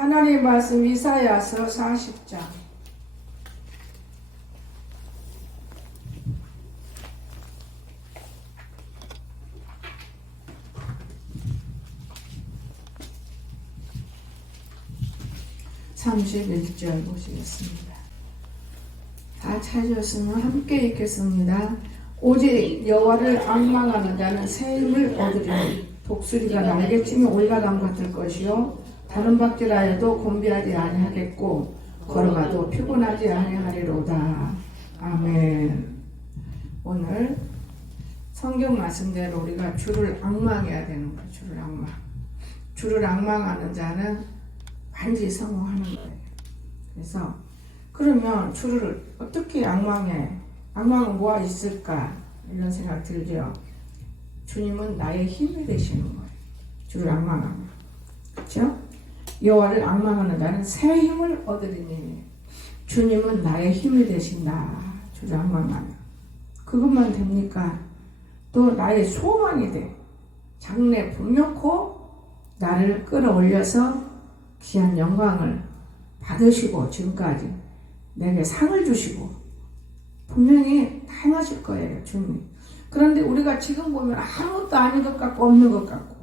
하나님의 말씀 이사야서 40장 31절 보시겠습니다. 다 찾으셨으면 함께 읽겠습니다. 오직 여호와를 앙망하는 자는 새 힘을 얻으리니 독수리가 날개침에 올라감 같을 것이요 다른 박질하여도 곤비하지 아니하겠고 걸어가도 피곤하지 아니하리로다. 아멘. 오늘 성경 말씀대로 우리가 주를 앙망해야 되는 거예요. 주를 앙망. 주를 앙망하는 자는 반드시 성공하는 거예요. 그래서 그러면 주를 어떻게 앙망해? 앙망은 뭐가 있을까? 이런 생각 들죠. 주님은 나의 힘이 되시는 거예요. 주를 앙망하면. 그렇죠? 여호와를 앙망하는 자는 새 힘을 얻으리니 주님은 나의 힘이 되신다. 주를 앙망하면. 그것만 됩니까? 또 나의 소망이 돼. 장래 분명코 나를 끌어올려서 귀한 영광을 받으시고 지금까지 내게 상을 주시고 분명히 다 행하실 거예요. 주님. 그런데 우리가 지금 보면 아무것도 아닌 것 같고 없는 것 같고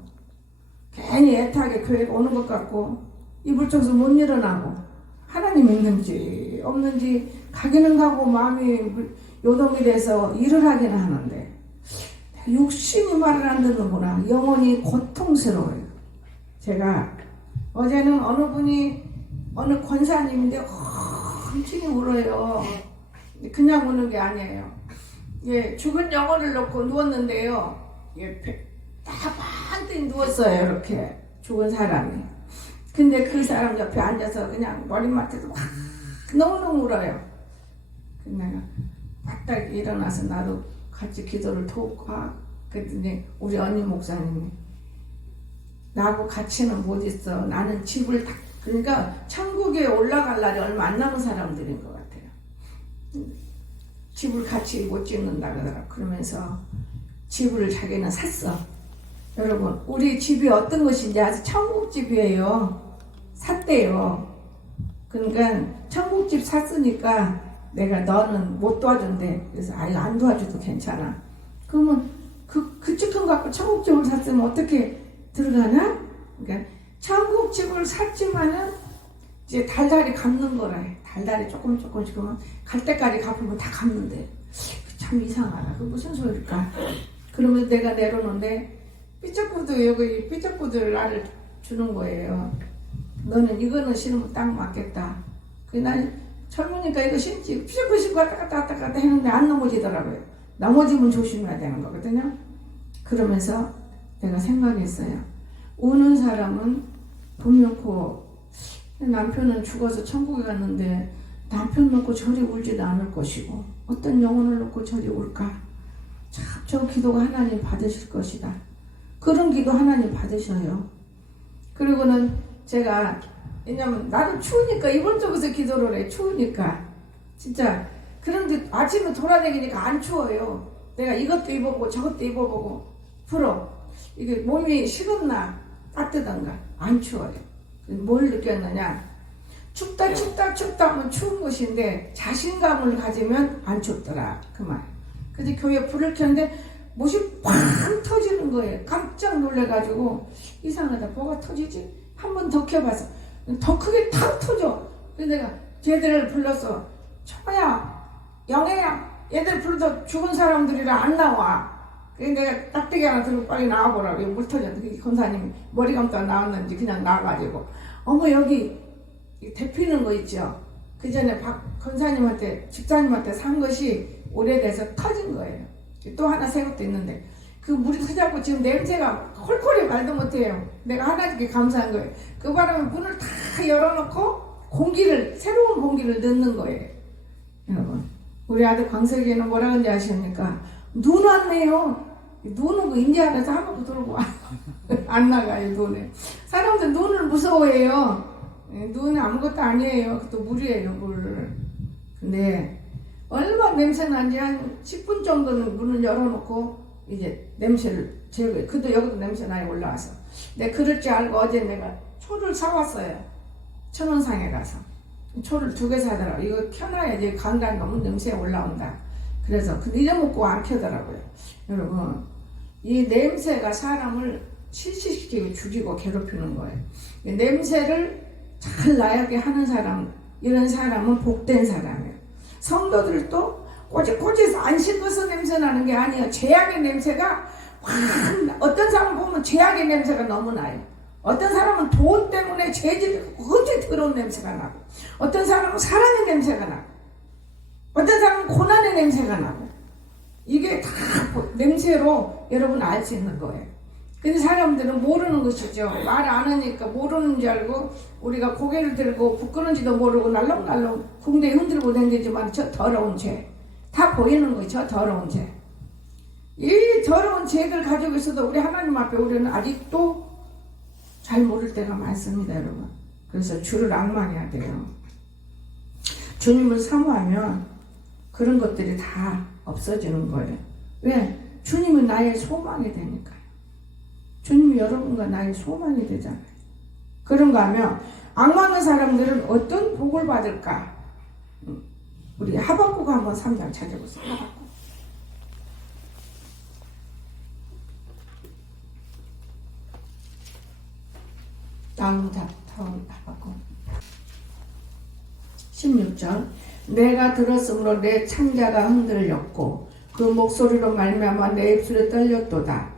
괜히 애타게 교회에 오는 것 같고 이불 쪽에서 못 일어나고 하나님 있는지 없는지 가기는 가고 마음이 요동이 돼서 일을 하기는 하는데 육신이 말을 안 듣는구나. 영혼이 고통스러워요. 제가 어제는 어느 권사님인데 엄청 울어요. 그냥 우는 게 아니에요. 예, 죽은 영혼을 놓고 누웠는데요. 예, 딱 반듯 누웠어요. 이렇게 죽은 사람이. 근데 그 사람 옆에 앉아서 그냥 머리맡에서 막 너무너무 울어요. 근데 내가 바짝 일어나서 나도 같이 기도를 도우고 그랬더니 우리 언니 목사님이 나하고 같이는 못 있어. 나는 집을 다 그러니까 천국에 올라갈 날이 얼마 안 남은 사람들인 것 같아요. 집을 같이 못 짓는다 그러더라고. 그러면서 집을 자기는 샀어. 여러분 우리 집이 어떤 것인지 아주 천국집이에요. 샀대요. 그러니까 천국집 샀으니까 내가 너는 못 도와준대. 그래서 아유 안 도와줘도 괜찮아. 그러면 그 치킨 갖고 천국집을 샀으면 어떻게 들어가나? 그러니까 천국집을 샀지만은 이제 달달이 갚는 거라 해. 달달이 조금씩 하면 갈 때까지 갚으면 다 갚는데 참 이상하다. 그 무슨 소리일까? 그러면서 내가 내려놓는데 삐쩍구도 여기 삐쩍구들 나를 주는 거예요. 너는 이거는 신으면 딱 맞겠다. 난 젊으니까 이거 신지 삐쩍구 신고 왔다 갔다 했는데 안 넘어지더라고요. 넘어지면 조심해야 되는 거거든요. 그러면서 내가 생각했어요. 우는 사람은 분명코 남편은 죽어서 천국에 갔는데 남편 놓고 저리 울지도 않을 것이고 어떤 영혼을 놓고 저리 울까? 참 저 기도가 하나님 받으실 것이다. 그런 기도 하나님 받으셔요. 그리고는 제가 왜냐면 나도 추우니까 이번 쪽에서 기도를 해. 추우니까 진짜. 그런데 아침에 돌아다니니까 안 추워요. 내가 이것도 입어보고 저것도 입어보고 풀어. 이게 몸이 식었나 따뜻한가 안 추워요. 뭘 느꼈느냐? 춥다 하면 추운 곳인데 자신감을 가지면 안 춥더라 그 말. 근데 교회 불을 켰는데 못이 팡 터지는 거예요. 깜짝 놀래가지고 이상하다 뭐가 터지지? 한 번 더 켜봐서 더 크게 탁 터져. 그래서 내가 쟤들을 불렀어. 청아야 영애야 얘들 불러도 죽은 사람들이라 안 나와. 그래서 내가 딱대기 하나 들고 빨리 나와보라고. 물 터졌는데 권사님이 머리 감다 나왔는지 그냥 나와가지고 어머 여기 데피는 거 있죠. 그 전에 박 권사님한테 집사님한테 산 것이 오래돼서 터진 거예요. 또 하나 새 것도 있는데 그 물이 터져갖고 지금 냄새가 콜콜이 말도 못해요. 내가 하나님께 감사한 거예요. 그 바람에 문을 다 열어놓고 새로운 공기를 넣는 거예요. 여러분 우리 아들 광석이는 뭐라 그런지 아십니까? 눈 왔네요. 눈은 그 인디아나에서 한 바퀴 돌고 안 나가요. 눈에 사람들 눈을 무서워해요. 눈은 아무것도 아니에요. 그것도 물이에요. 물. 근데 얼마나 냄새 나는지 한 10분 정도는 문을 열어놓고 이제 냄새를 제거해. 그도 여기도 냄새 나게 올라와서 내가 그럴 줄 알고 어제 내가 초를 사왔어요. 천원상에 가서 초를 2개 사더라고. 이거 켜놔야지 강단 너무 냄새 올라온다. 그래서 그 잊어먹고 안 켜더라고요. 여러분, 이 냄새가 사람을 실시시키고 죽이고 괴롭히는 거예요. 이 냄새를 잘 나게 하는 사람, 이런 사람은 복된 사람이에요. 성도들도 꼬지꼬지해서 안 씻어서 냄새 나는 게 아니에요. 죄악의 냄새가 확, 어떤 사람 보면 죄악의 냄새가 너무 나요. 어떤 사람은 돈 때문에 죄질 어디 더러운 냄새가 나고, 어떤 사람은 사랑의 냄새가 나고, 어떤 사람은 고난의 냄새가 나고, 이게 다 냄새로 여러분 알 수 있는 거예요. 근데 사람들은 모르는 것이죠. 말 안 하니까 모르는 줄 알고 우리가 고개를 들고 부끄러운지도 모르고 날렁날렁 궁뎅이 흔들고 다니지만 저 더러운 죄 다 보이는 거예요. 저 더러운 죄. 이 더러운 죄들 가지고 있어도 우리 하나님 앞에 우리는 아직도 잘 모를 때가 많습니다, 여러분. 그래서 주를 앙망해야 돼요. 주님을 사모하면 그런 것들이 다 없어지는 거예요. 왜? 주님은 나의 소망이 되니까요. 주님이 여러분과 나의 소망이 되잖아요. 그런가 하면 앙망한 사람들은 어떤 복을 받을까? 우리 하박국 한번 3장 찾아보세요. 하박국. 다음 하박국 16절. 내가 들었으므로 내 창자가 흔들렸고 그 목소리로 말미암아 내 입술이 떨렸도다.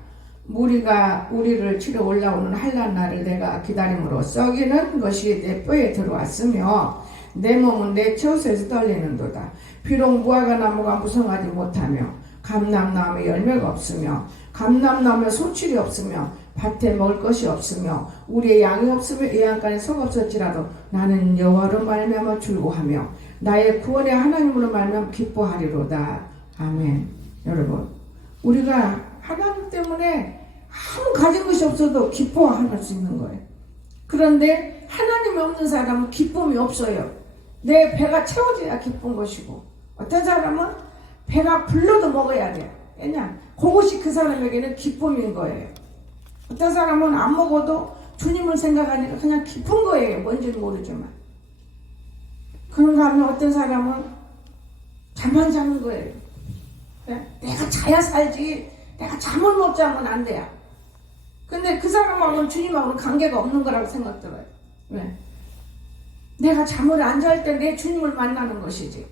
무리가 우리를 치러 올라오는 한란 날을 내가 기다림으로 썩이는 것이 내 뼈에 들어왔으며 내 몸은 내 처소에서 떨리는도다. 비록 무화과 나무가 무성하지 못하며 감람나무에 열매가 없으며 감람나무에 소출이 없으며 밭에 먹을 것이 없으며 우리의 양이 없으며 예양간에 석 없을지라도 나는 여호와로 말미암아 즐거워하며 나의 구원의 하나님으로 말미암아 기뻐하리로다. 아멘. 여러분, 우리가 하나님 때문에 아무 가진 것이 없어도 기뻐할 수 있는 거예요. 그런데 하나님이 없는 사람은 기쁨이 없어요. 내 배가 채워져야 기쁜 것이고, 어떤 사람은 배가 불러도 먹어야 돼요. 왜냐? 그것이 그 사람에게는 기쁨인 거예요. 어떤 사람은 안 먹어도 주님을 생각하니까 그냥 기쁜 거예요. 뭔지는 모르지만. 그런가 하면 어떤 사람은 잠만 자는 거예요. 내가 자야 살지, 내가 잠을 못 자면 안 돼요. 근데 그 사람하고는 주님하고는 관계가 없는 거라고 생각 들어요. 왜? 내가 잠을 안 잘 때 내 주님을 만나는 것이지.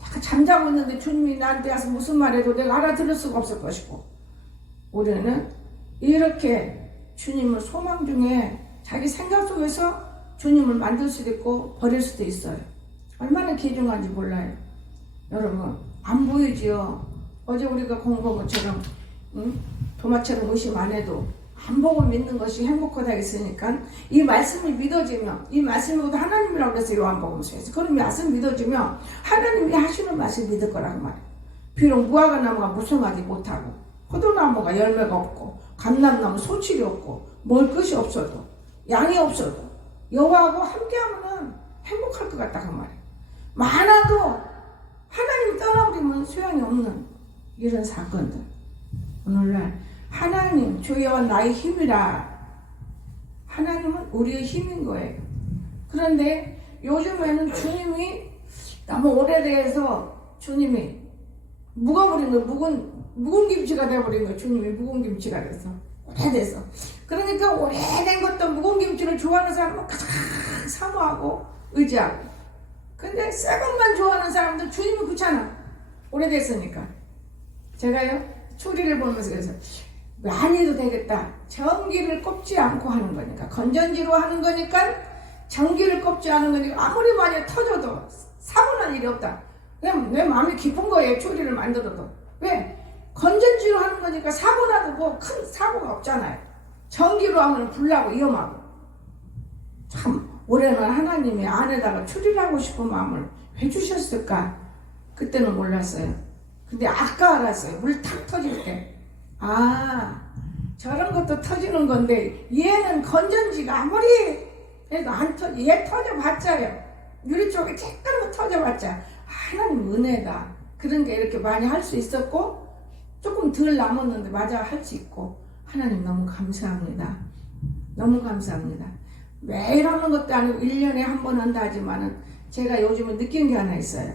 내가 잠자고 있는데 주님이 나한테 와서 무슨 말해도 내가 알아들을 수가 없을 것이고, 우리는 이렇게 주님을 소망 중에 자기 생각 속에서 주님을 만들 수도 있고 버릴 수도 있어요. 얼마나 귀중한지 몰라요. 여러분, 안 보이지요. 어제 우리가 공부한 것처럼 도마처럼 의심 안 해도 안 보고 믿는 것이 행복하다 했으니까 이 말씀이 믿어지면, 이 말씀이고도 하나님이라고 그래서 요한복음서에서 그럼 말씀 믿어지면 하나님이 하시는 말씀 믿을 거라고 말이에요. 비록 무화과 나무가 무성하지 못하고 포도나무가 열매가 없고 감람나무 소출이 없고 먹을 것이 없어도 양이 없어도 여호와하고 함께하면 행복할 것 같다 그 말이에요. 많아도 하나님 떠나버리면 소용이 없는 이런 사건들. 오늘날 하나님 주여 나의 힘이라. 하나님은 우리의 힘인 거예요. 그런데 요즘에는 주님이 너무 오래돼서 주님이 묵어버린 거, 묵은 김치가 돼버린 거. 주님이 묵은 김치가 돼서 오래돼서. 그러니까 오래된 것도 묵은 김치를 좋아하는 사람은 가장 사모하고 의지하고, 근데 새 것만 좋아하는 사람들 주님이 귀찮아. 오래됐으니까. 제가요 추리를 보면서 그래서 많이 해도 되겠다. 전기를 꼽지 않고 하는 거니까, 건전지로 하는 거니까 전기를 꼽지 않은 거니까 아무리 많이 터져도 사고 날 일이 없다. 그냥 내 마음이 기쁜 거예요. 추리를 만들어도. 왜? 건전지로 하는 거니까 사고 나도 뭐 큰 사고가 없잖아요. 전기로 하면 불나고 위험하고. 참 올해는 하나님이 안에다가 추리를 하고 싶은 마음을 왜 주셨을까? 그때는 몰랐어요. 근데 아까 알았어요. 물 탁 터질 때. 아, 저런 것도 터지는 건데 얘는 건전지가 아무리 해도 안 터져. 얘 터져봤자요. 유리 쪽에 쬐끄만 터져봤자 하나님 은혜다. 그런 게 이렇게 많이 할 수 있었고 조금 덜 남았는데 맞아 할 수 있고 하나님 너무 감사합니다. 너무 감사합니다. 매일 하는 것도 아니고 1년에 한 번 한다 하지만은 제가 요즘에 느낀 게 하나 있어요.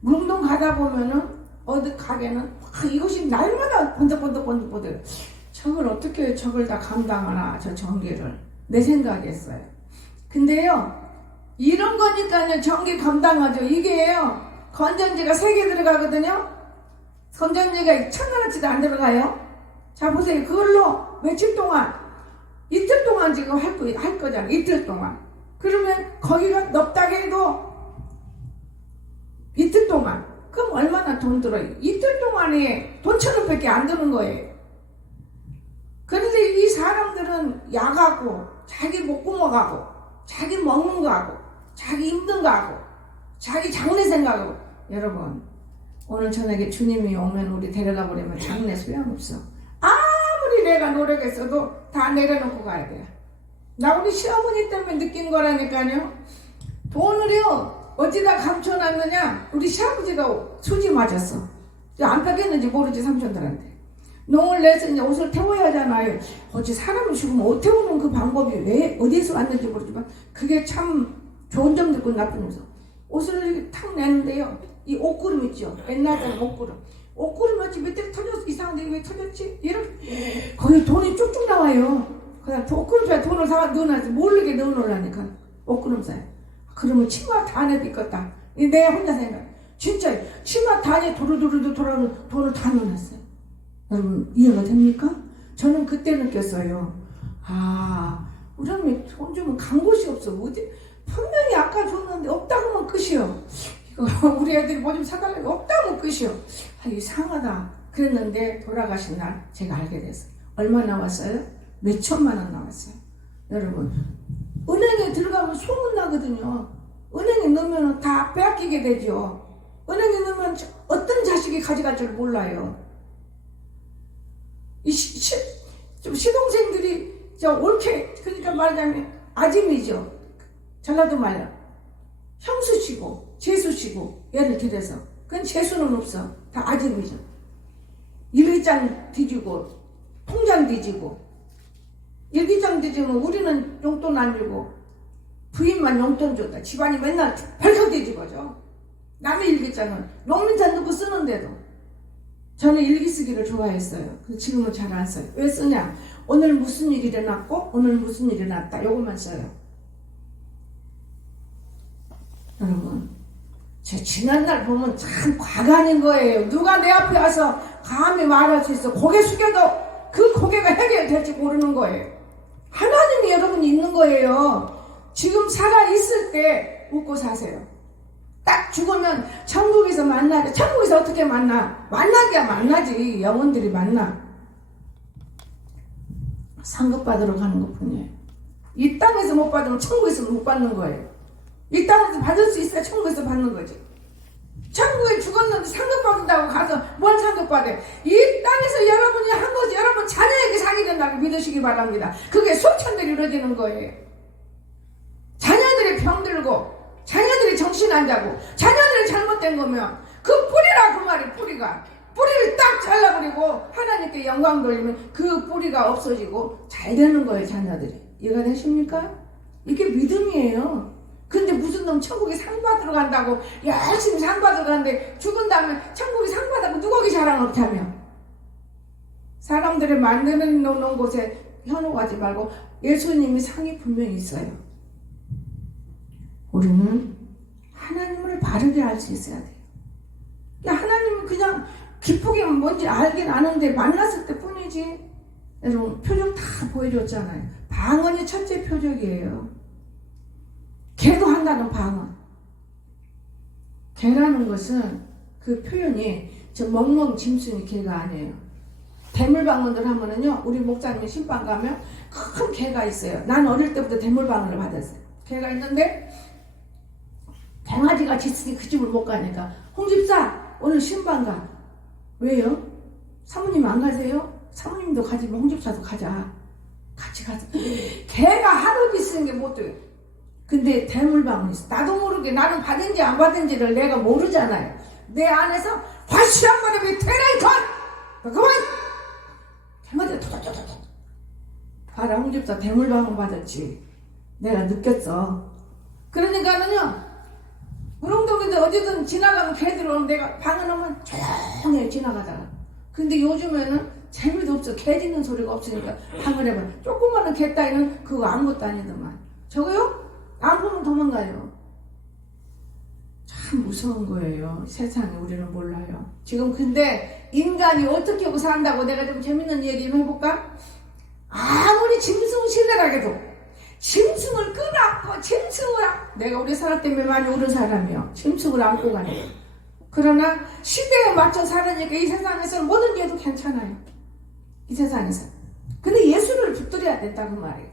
뭉동 가다 보면은 어디 가게는 이것이 날마다 번득번득 저걸 어떻게 저걸 다 감당하나 저 전기를 내 생각이었어요. 근데요 이런 거니까요 전기 감당하죠. 이게요 건전지가 3개 들어가거든요. 건전지가 1,000원어치도 안 들어가요. 자 보세요. 그걸로 며칠 동안 이틀 동안 지금 할 거잖아요. 이틀 동안. 그러면 거기가 넓다게 해도 이틀 동안. 그럼 얼마나 돈 들어요? 이틀 동안에 돈 1,000원밖에 안 드는 거예요. 그런데 이 사람들은 약하고 자기 목구멍 하고 자기 먹는 거 하고 자기 힘든 거 하고 자기 장래 생각하고 여러분 오늘 저녁에 주님이 오면 우리 데려가 버리면 장래 소용없어. 아무리 내가 노력했어도 다 내려놓고 가야 돼요. 나 우리 시어머니 때문에 느낀 거라니까요. 돈을요 어디다 감춰놨느냐. 우리 시아버지가 수지 맞았어. 안 뺏겼는지 모르지 삼촌들한테. 농을 내서 이제 옷을 태워야 하잖아요. 어찌 사람을 죽으면 옷 태우는 그 방법이 왜 어디에서 왔는지 모르지만 그게 참 좋은 점도 있고 나쁜 점도 있고. 옷을 이렇게 탁 내는데요 이 옷구름 있죠. 옛날에는 옷구름 어찌 밑에 터졌어. 이상한데 왜 터졌지? 이렇게 거기 돈이 쭉쭉 나와요. 그냥 옷구름에 돈을 사 넣어놨지. 모르게 넣어놓으라니까 옷구름사에. 그러면 치마 다 안에 있겠다. 내 혼자 생각. 진짜 치마 다 안에 도루도루 돌아오는 돈을 다 넣어놨어요. 여러분 이해가 됩니까? 저는 그때 느꼈어요. 아 우리 어머니 돈 주면 간 곳이 없어. 어디 분명히 아까 줬는데 없다고 하면 끝이요. 이거 우리 애들이 뭐 좀 사달라고 없다고 하면 끝이요. 아 이상하다 그랬는데 돌아가신 날 제가 알게 됐어요. 얼마 나왔어요? 몇 천만 원 나왔어요. 여러분 은행에 들어가면 소문나거든요. 은행에 넣으면 다 빼앗기게 되죠. 은행에 넣으면 어떤 자식이 가져갈 줄 몰라요. 좀 시동생들이 옳게 그러니까 말하자면 아짐이죠. 전라도 말로 형수시고 재수시고 예를 들어서 그건 재수는 없어. 다 아짐이죠. 일기장 뒤지고 통장 뒤지고 일기장 뒤지면 우리는 용돈 안 주고 부인만 용돈 줬다. 집안이 맨날 벌컥 뒤집어져. 남의 일기장은 농민장 넣고 쓰는데도 저는 일기 쓰기를 좋아했어요. 지금은 잘 안 써요. 왜 쓰냐? 오늘 무슨 일이 일어났고 오늘 무슨 일이 일어났다. 요것만 써요. 여러분 제 지난날 보면 참 과간인 거예요. 누가 내 앞에 와서 감히 말할 수 있어. 고개 숙여도 그 고개가 해결될지 모르는 거예요. 하나님이 여러분이 있는 거예요. 지금 살아있을 때 웃고 사세요. 딱 죽으면 천국에서 만나죠. 천국에서 어떻게 만나? 만나기야 만나지. 영혼들이 만나. 상급 받으러 가는 것 뿐이에요. 이 땅에서 못 받으면 천국에서 못 받는 거예요. 이 땅에서 받을 수 있어야 천국에서 받는 거지. 천국에 죽었는데 상급 받는다고 가서 뭘 상급 받아? 이 땅에서 여러분이 한 거지. 여러분 자녀에게 상이 된다고 믿으시기 바랍니다. 그게 수천들이 이루어지는 거예요. 자녀들이 병들고 자녀들이 정신 안 자고 자녀들이 잘못된 거면 그 뿌리라 그 말이 뿌리가 뿌리를 딱 잘라버리고 하나님께 영광 돌리면 그 뿌리가 없어지고 잘 되는 거예요. 자녀들이. 이해가 되십니까? 이게 믿음이에요. 근데 무슨 놈 천국에 상 받으러 간다고 열심히 상 받으러 가는데 죽은 다음에 천국에 상 받아고 누구에게 자랑 없다며. 사람들이 만드는 놓는 곳에 현혹하지 말고 예수님이 상이 분명히 있어요. 우리는 하나님을 바르게 알 수 있어야 돼요. 하나님은 그냥 기쁘게 뭔지 알긴 아는데 만났을 때 뿐이지. 여러분 표적 다 보여줬잖아요. 방언이 첫째 표적이에요. 개도 한다는 방언. 개라는 것은 그 표현이 저 멍멍 짐승이 개가 아니에요. 대물방언들 하면은요 우리 목사님 신방 가면 큰 개가 있어요. 난 어릴 때부터 대물방언을 받았어요. 개가 있는데 강아지가 짖으니 그 집을 못 가니까 홍집사 오늘 신방 가. 왜요? 사모님 안 가세요? 사모님도 가지면 홍집사도 가자. 같이 가자. 개가 하루 있는 게 못 돼요. 근데 대물방언이 있어. 나도 모르게 나는 받은지 안 받은지를 내가 모르잖아요. 내 안에서 다시 한 번에 테라이컨 그만 개마다 토닥토닥 봐라 홍집사 대물방언 받았지. 내가 느꼈어. 그러니까는요, 우렁동인데 어디든 지나가면 개들 오면 내가 방에 넣으면 조용히 지나가다가. 근데 요즘에는 재미도 없어. 개 짖는 소리가 없으니까 방을 해봐. 조그마한 개 따위는 그거 아무것도 아니더만. 저거요? 안 보면 도망가요. 참 무서운 거예요. 세상에 우리는 몰라요. 지금 근데 인간이 어떻게 하고 산다고 내가 좀 재밌는 얘기 좀 해볼까? 아무리 짐승 신뢰라해도 짐승을 끌어안고 내가 우리 사람 때문에 많이 오른 사람이요. 짐승을 안고 가네. 그러나 시대에 맞춰 살으니까 이 세상에서는 뭐든지 해도 괜찮아요. 이 세상에서. 근데 예수를 붙들어야 된다고 말이에요.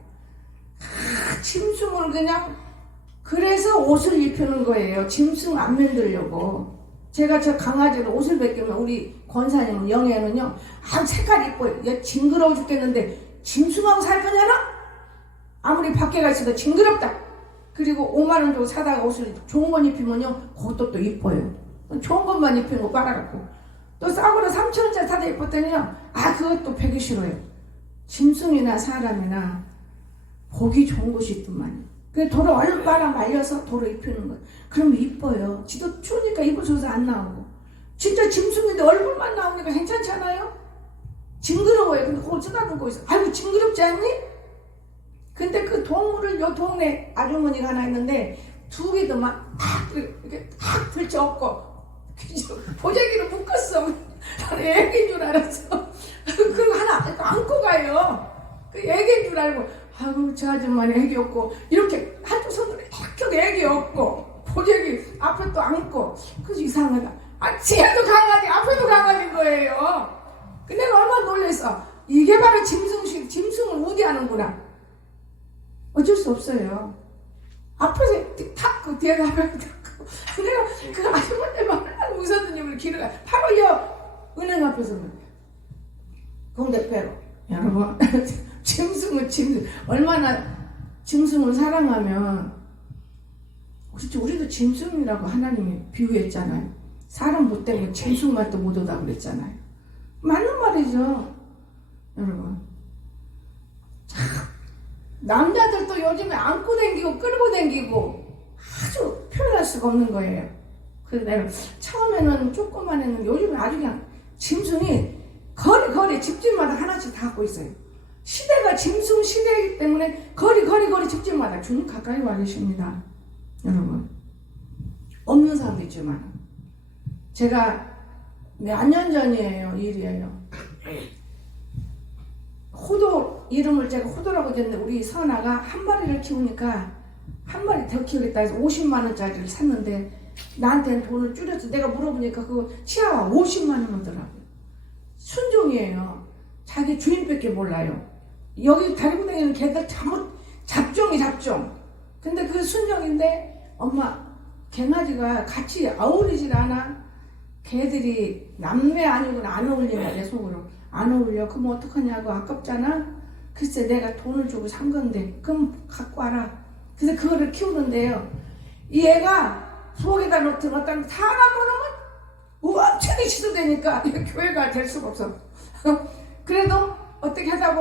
짐승을 그냥 그래서 옷을 입히는 거예요. 짐승 안 만들려고. 제가 저 강아지를 옷을 벗기면 우리 권사님은 영애는요. 색깔이 이뻐요. 얘 징그러워 죽겠는데 짐승하고 살 거냐나? 아무리 밖에 가 있어도 징그럽다. 그리고 5만 원 주고 사다가 옷을 좋은 건 입히면요. 그것도 또 이뻐요. 좋은 것만 입히는 거 빨아갖고. 또 싸구려 3,000원짜리 사다 입었더니요. 그것도 배기 싫어요. 짐승이나 사람이나 보기 좋은 것이 있더만요. 그 도로 얼른 빨아 말려서 도로 입히는 거예요. 그러면 이뻐요. 지도 추우니까 입어줘서 안 나오고. 진짜 짐승인데 얼굴만 나오니까 괜찮잖아요? 징그러워요. 근데 그걸 쳐다보고 있어. 아이고 징그럽지 않니? 근데 그 동물을 요 동네 아주머니가 하나 있는데 두 개도 막 이렇게 탁 들쳐엎고 보자기로 묶었어. 나는 애기인 줄 알았어. 그리고 하나 안고 가요. 그 애기인 줄 알고 아이고 저 아줌마는 애기 없고 이렇게 한두 손으로 탁 애기 없고 보자기 앞에 또 안고. 그래서 이상하다. 뒤에도 강아지 앞에도 강아지인 거예요. 근데 내가 얼마나 놀랬어. 이게 바로 짐승을 우대하는구나. 어쩔 수 없어요. 앞에서 탁 그 뒤에가 하면 탁 내가 그 아주머니만 얼마나 웃었는지 우리 길을 가 바로요 은행 앞에서는 공대표로 여러분 짐승은 얼마나 짐승을 사랑하면 그렇죠. 우리도 짐승이라고 하나님이 비유했잖아요. 사람 못 되면 짐승만 또 못 오다 그랬잖아요. 맞는 말이죠. 여러분 참 남자들도 요즘에 안고 댕기고 끌고 댕기고 아주 표현할 수가 없는 거예요. 그래서 내가 처음에는 조금만 했는데 요즘에 아주 그냥 짐승이 거리 집집마다 하나씩 다 갖고 있어요. 시대가 짐승 시대이기 때문에 거리 집집마다 주님 가까이 와 계십니다. 여러분 없는 사람도 있지만 제가 몇 년 전이에요. 일이에요. 호도 이름을 제가 호도라고 했는데 우리 선아가 한 마리를 키우니까 한 마리 더 키우겠다 해서 50만 원짜리를 샀는데 나한테는 돈을 줄여서 내가 물어보니까 그거 치아와 50만 원 하더라고요. 순종이에요. 자기 주인밖에 몰라요. 여기 다니고 다니는 개들 잘못 잡종. 근데 그 순종인데 엄마 개나리가 같이 어울리질 않아. 개들이 남매 아니고는 안 어울리냐 내 속으로. 안 어울려. 그럼 어떡하냐고 아깝잖아. 글쎄 내가 돈을 주고 산 건데 그럼 갖고 와라. 그래서 그거를 키우는데요. 이 애가 속에다 넣었다가 사람 보면 완전히 시도되니까 교회가 될 수가 없어. 그래도 어떻게 하다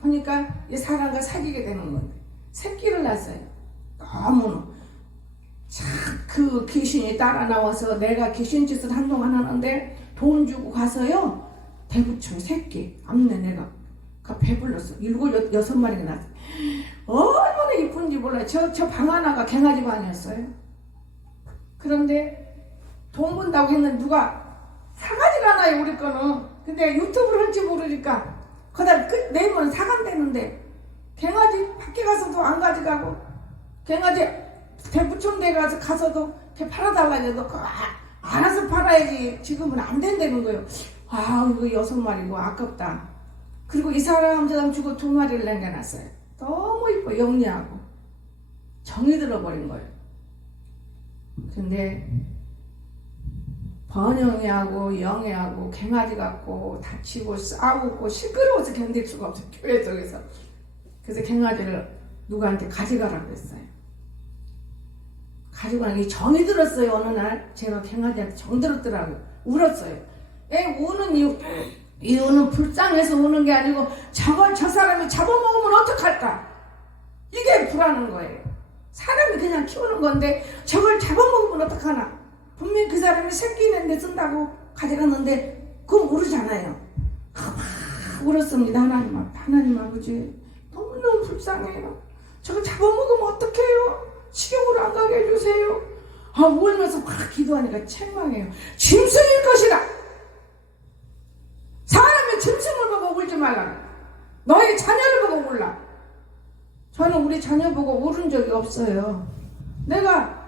보니까 이 사람과 사귀게 되는 건데 새끼를 낳았어요. 너무 그 귀신이 따라 나와서 내가 귀신 짓을 한동안 하는데 돈 주고 가서요. 대구청 새끼 암내 내가 배불렀어. 7, 6마리가 났어. 얼마나 이쁜지 몰라요. 저 방 하나가 갱아지 방이었어요. 그런데 돈 번다고 했는데 누가 사가지가 않아요 우리 거는. 근데 유튜브를 할지 모르니까 거기다 내면 사간다는데 갱아지 밖에 가서도 안 가져가고 갱아지 대구청대 가서도 걔 팔아달라 해도 알아서 팔아야지. 지금은 안 된다는 거예요. 이거 6마리고 아깝다. 그리고 이 사람 저 사람 주고 2마리를 남겨놨어요. 너무 이뻐 영리하고 정이 들어버린 거예요. 근데 번영이하고 영애하고 갱아지 같고 다치고 싸우고 시끄러워서 견딜 수가 없어요. 교회 속에서. 그래서 갱아지를 누구한테 가져가라고 했어요. 가지고 나니 정이 들었어요. 어느 날 제가 갱아지한테 정 들었더라고요. 울었어요. 애 우는 이유는 불쌍해서 우는 게 아니고 저걸 저 사람이 잡아먹으면 어떡할까? 이게 불안한 키워나가는 거예요. 사람이 그냥 키우는 건데 저걸 잡아먹으면 어떡하나. 분명히 그 사람이 새끼 있는데 쓴다고 가져갔는데 그건 모르잖아요. 막 울었습니다. 하나님 아버지 너무너무 불쌍해요. 저걸 잡아먹으면 어떡해요. 식용으로 안 가게 해주세요. 울면서 막 기도하니까 책망해요. 짐승일 것이다. 사람의 짐승을 보고 울지 말라. 너의 자녀를 보고 울라. 저는 우리 자녀 보고 울은 적이 없어요. 내가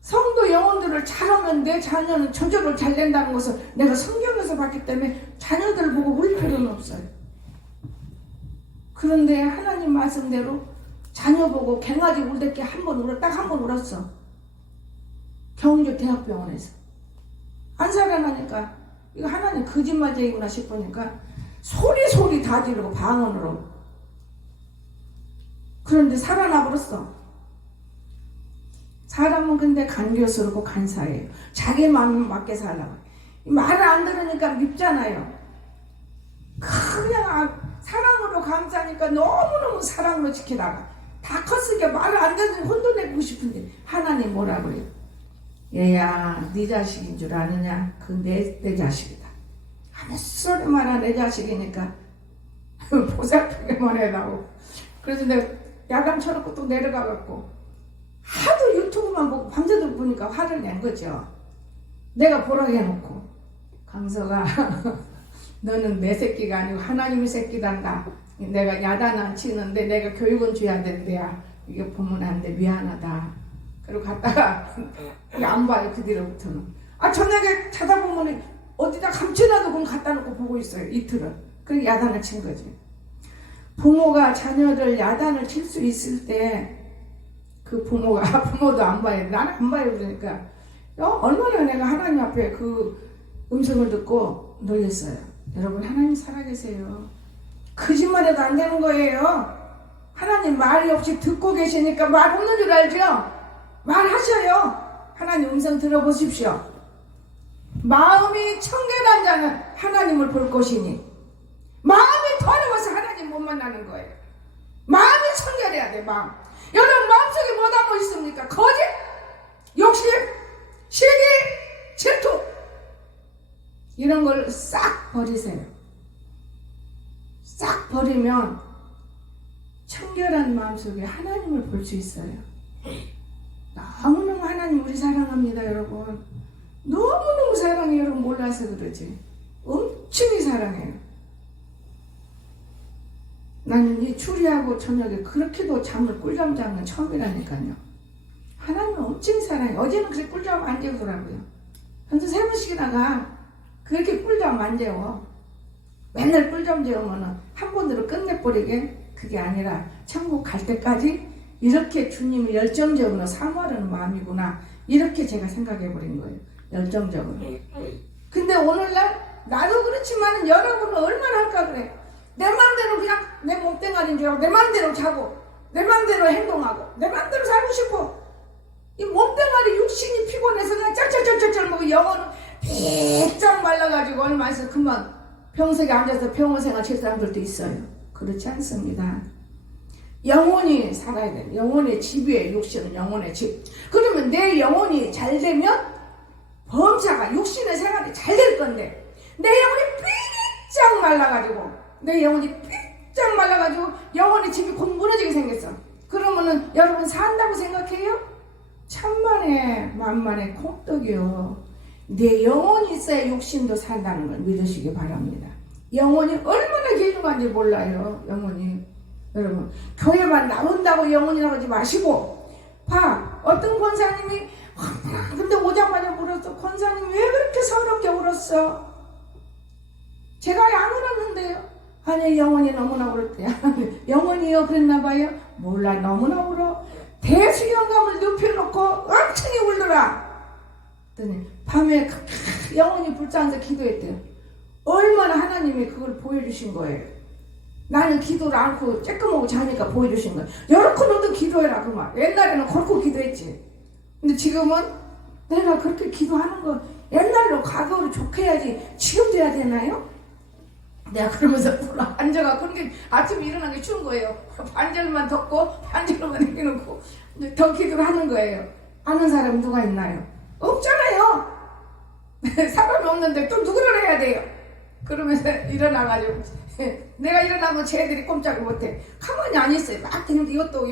성도 영혼들을 잘하면 내 자녀는 저절로 잘 된다는 것을 내가 성경에서 봤기 때문에 자녀들 보고 울 필요는 없어요. 그런데 하나님 말씀대로 자녀 보고 갱아지 울댔게 딱 한 번 울었어. 경주 대학병원에서. 안 살아나니까 이거 하나님 거짓말쟁이구나 싶으니까 소리 다 지르고 방언으로. 그런데 살아나 버렸어. 사람은 근데 간교스럽고 간사해요. 자기 마음 맞게 살라고. 말을 안 들으니까 밉잖아요. 그냥 사랑으로 감싸니까 너무너무 사랑으로 지키다가 다 컸으니까 말을 안 듣는 혼돈내고 싶은데 하나님 뭐라 그래요? 얘야 네 자식인 줄 아느냐? 그 내 자식이다. 아무 소리 말아 내 자식이니까 보살피기만 해라고. 그래서 내가 야간 쳐놓고 또 내려가갖고 하도 유튜브만 보고 밤새도록 보니까 화를 낸 거죠. 내가 보라고 해놓고 강서가 너는 내 새끼가 아니고 하나님의 새끼단다. 내가 야단 안 치는데 내가 교육은 줘야 된대야. 이게 보면 안 돼. 미안하다. 그리고 갔다가 안 봐요. 그 뒤로부터는. 저녁에 자다 보면 어디다 감춰놔도 그건 갖다 놓고 보고 있어요. 이틀은. 그리고 야단을 친 거지. 부모가 자녀를 야단을 칠 수 있을 때 그 부모도 안 봐요. 나는 안 봐요. 그러니까 얼마나 내가 하나님 앞에 그 음성을 듣고 놀랬어요. 여러분 하나님 살아계세요. 거짓말해도 안 되는 거예요. 하나님 말이 없이 듣고 계시니까 말 없는 줄 알죠? 말하셔요. 하나님 음성 들어보십시오. 마음이 청결한 자는 하나님을 볼 것이니 마음이 더러워서 하나님 못 만나는 거예요. 마음이 청결해야 돼. 마음. 여러분 마음속에 뭐 담고 있습니까? 거짓, 욕심, 시기, 질투 이런 걸 싹 버리세요. 싹 버리면 청결한 마음속에 하나님을 볼 수 있어요. 너무너무 하나님 우리 사랑합니다. 여러분 너무너무 사랑해요. 여러분 몰라서 그러지 엄청히 사랑해요. 나는 이 추리하고 저녁에 그렇게도 잠을 꿀잠 자는 건 처음이라니까요. 하나님은 엄청 사랑해요. 어제는 그렇게 꿀잠 안 재우더라고요. 현재 3번씩이나 가. 그렇게 꿀잠 안 재워. 맨날 꿀잠 재우면은 한 번으로 끝내버리게. 그게 아니라 천국 갈 때까지 이렇게 주님이 열정적으로 사모하는 마음이구나. 이렇게 제가 생각해버린 거예요. 열정적으로. 근데 오늘날 나도 그렇지만 여러분은 얼마나 할까 그래. 내 맘대로 그냥 내 몸뚱아리인 줄 알고 내 맘대로 자고 내 맘대로 행동하고 내 맘대로 살고 싶어. 이 몸뚱아리 육신이 피곤해서 그냥 쩔쩔쩔쩔 먹고 영혼은 비쩍 말라가지고 얼마 있어 금방 병석에 앉아서 병원 생활 칠 사람들도 있어요. 그렇지 않습니다. 영혼이 살아야 돼. 영혼의 집이에요. 육신은 영혼의 집. 그러면 내 영혼이 잘 되면 범사가 육신의 생활이 잘 될 건데 내 영혼이 삐쩍 말라가지고 내 영혼이 삐쩍 말라가지고 영혼의 집이 곧 무너지게 생겼어. 그러면은 여러분 산다고 생각해요? 천만에 만만에 콩떡이요. 내 영혼이 있어야 육신도 산다는 걸 믿으시기 바랍니다. 영혼이 얼마나 귀중한지 몰라요. 영혼이. 여러분 교회만 나온다고 영혼이라고 하지 마시고 봐. 어떤 권사님이 근데 오자마자 물었어. 권사님 왜 그렇게 서럽게 울었어? 제가 안 울었는데요. 아니 영혼이 너무나 울었대요. 영혼이요 그랬나봐요. 몰라 너무나 울어. 대수영감을 눕혀놓고 엄청히 울더라. 그랬더니 밤에 영혼이 불쌍해서 기도했대요. 얼마나 하나님이 그걸 보여주신 거예요. 나는 기도를 않고 쬐끔하고 자니까 보여주신 거예요. 여렇게 너도 기도해라 그 말. 옛날에는 그렇게 기도했지. 근데 지금은 내가 그렇게 기도하는 거 옛날로 과거로 좋게 해야지 지금도 해야 되나요? 내가 그러면서 앉아가. 그런데 아침에 일어나기 추운 거예요. 반절만 덮고 반절만 내려놓고 더 기도를 하는 거예요. 아는 사람 누가 있나요? 없잖아요. 사람이 없는데 또 누구를 해야 돼요? 그러면서 일어나가지고 내가 일어나면 쟤들이 꼼짝을 못해. 가만히 안 있어요. 막 그냥 이것도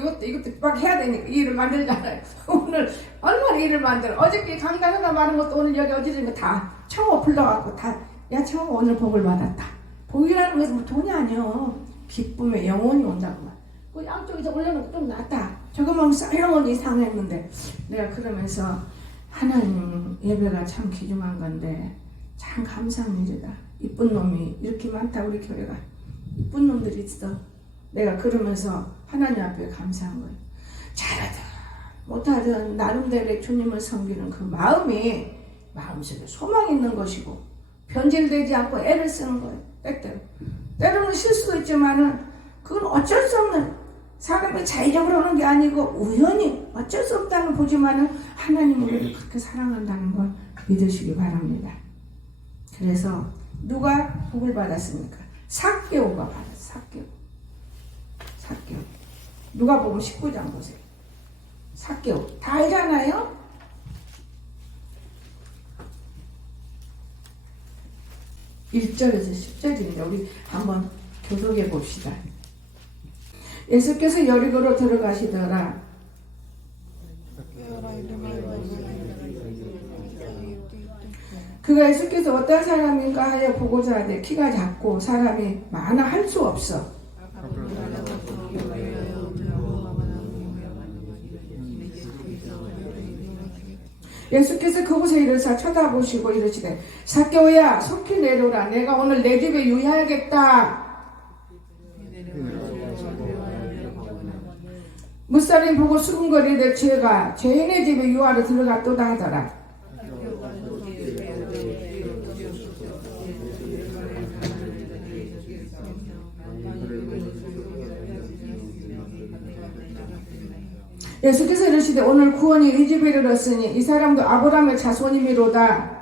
막 해야 되니까 일을 만들잖아요. 오늘 얼마나 일을 만들어. 어저께 강당에다 말한 것도 오늘 여기 어디든 거 다 청호 불러갖고 다 야 청호 오늘 복을 받았다. 복이라는 것은 뭐 돈이 아니요. 기쁨의 영혼이 온다고 말. 그 양쪽에서 올려놓고 좀 낫다. 저것만 쌀렁은 이상했는데 내가 그러면서 하나님 예배가 참 귀중한 건데 참 감사한 일이다. 이쁜 놈이 이렇게 많다. 우리 교회가 이쁜 놈들이 있어. 내가 그러면서 하나님 앞에 감사한 거예요. 잘하든 못하든 나름대로 주님을 섬기는 그 마음이 마음속에 소망이 있는 것이고 변질되지 않고 애를 쓰는 거예요. 때로는 실수도 있지만은 그건 어쩔 수 없는, 사람이 자의적으로 하는 게 아니고 우연히 어쩔 수 없다는 보지만은 하나님이 우리를 그렇게 사랑한다는 걸 믿으시기 바랍니다. 그래서 누가 복을 받았습니까? 삭개오가 받았어. 삭개오. 누가복음 19장 보세요. 삭개오 다 알잖아요. 1절에서 10절인데 우리 한번 교독해 봅시다. 예수께서 여리고로 들어가시더라. 그가 예수께서 어떤 사람인가 하여 보고자 하되 키가 작고 사람이 많아 할 수 없어. 예수께서 그곳에 이르사 쳐다보시고 이르시되 삭개오야 속히 내려오라. 내가 오늘 내 집에 유의하겠다. 무살인 보고 수군거리되 죄가 죄인의 집에 유하러 들어갔도다 하더라. 예수께서 이르시되 오늘 구원이 이 집에 이르렀으니 이 사람도 아브라함의 자손이미로다.